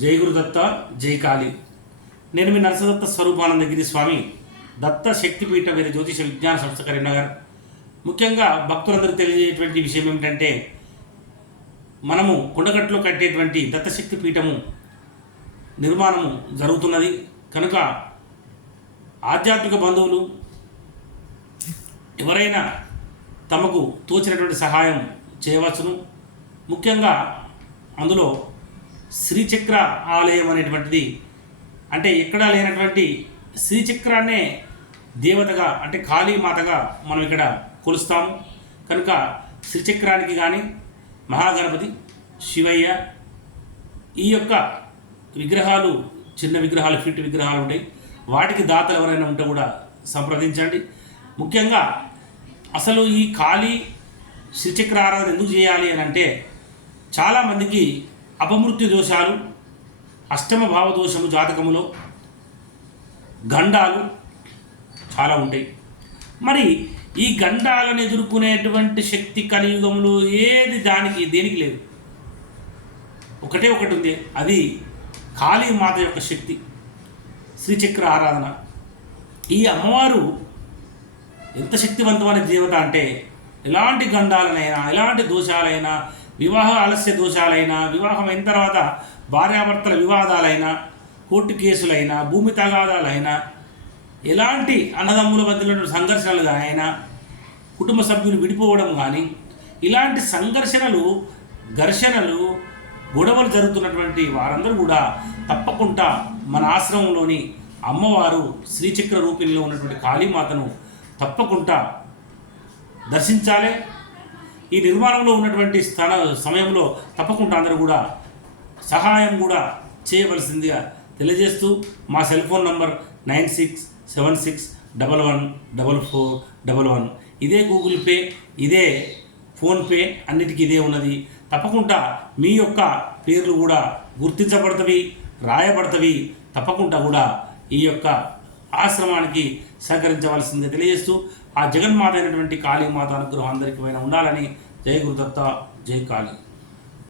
జై గురుదత్త జై కాళి. నేను మీ నరసదత్త స్వరూపానందగిరి స్వామి దత్త శక్తిపీఠ వేద జ్యోతిష విజ్ఞాన సంస్థ కరీంనగర్. ముఖ్యంగా భక్తులందరూ తెలియజేటువంటి విషయం ఏమిటంటే మనము కొండగట్లో కట్టేటువంటి దత్తశక్తి పీఠము నిర్మాణము జరుగుతున్నది. కనుక ఆధ్యాత్మిక బంధువులు ఎవరైనా తమకు తోచినటువంటి సహాయం చేయవచ్చును. ముఖ్యంగా అందులో శ్రీచక్ర ఆలయం అనేటువంటిది. అంటే ఎక్కడా లేనటువంటి శ్రీచక్రాన్నే దేవతగా అంటే కాళీమాతగా మనం ఇక్కడ కొలుస్తాము. కనుక శ్రీచక్రానికి కానీ మహాగణపతి శివయ్య ఈ యొక్క విగ్రహాలు చిన్న విగ్రహాలు ఫిట్ విగ్రహాలు ఉంటాయి. వాటికి దాతలు ఎవరైనా ఉంటే కూడా సంప్రదించండి. ముఖ్యంగా అసలు ఈ కాళీ శ్రీచక్ర ఆరాధన ఎందుకు చేయాలి అని అంటే చాలామందికి అపమృత్యు దోషాలు అష్టమ భావ దోషము జాతకములో గండాలు చాలా ఉంటాయి. మరి ఈ గండాలను ఎదుర్కొనేటువంటి శక్తి కలియుగంలో ఏది దానికి దేనికి లేదు. ఒకటే ఒకటి ఉంది. అది కాళీ మాత యొక్క శక్తి శ్రీచక్ర ఆరాధన. ఈ అమ్మవారు ఎంత శక్తివంతమైన దేవత అంటే ఎలాంటి గండాలనైనా ఎలాంటి దోషాలైనా వివాహ ఆలస్య దోషాలైనా వివాహం అయిన తర్వాత భార్యాభర్తల వివాదాలైనా కోర్టు కేసులైనా భూమి తగాదాలైనా ఎలాంటి అన్నదమ్ముల మధ్యలో సంఘర్షణలు అయినా కుటుంబ సభ్యులు విడిపోవడం కానీ ఇలాంటి సంఘర్షణలు ఘర్షణలు గొడవలు జరుగుతున్నటువంటి వారందరూ కూడా తప్పకుండా మన ఆశ్రమంలోని అమ్మవారు శ్రీచక్ర రూపిణిలో ఉన్నటువంటి కాళీమాతను తప్పకుండా దర్శించాలి. ఈ నిర్మాణంలో ఉన్నటువంటి స్థల సమయంలో తప్పకుండా అందరూ కూడా సహాయం కూడా చేయవలసిందిగా తెలియజేస్తూ మా cell phone number nine six seven six double one double four double one. ఇదే గూగుల్ పే ఇదే ఫోన్పే అన్నిటికీ ఇదే ఉన్నది. తప్పకుండా మీ యొక్క పేర్లు కూడా గుర్తించబడతవి రాయబడతవి. తప్పకుండా కూడా ఈ యొక్క ఆశ్రమానికి సహకరించవలసిందిగా తెలియజేస్తూ ఆ జగన్మాత అయినటువంటి కాళీమాత అనుగ్రహం అందరికీ పైన ఉండాలని జై గురుదత్త జై కాళీ.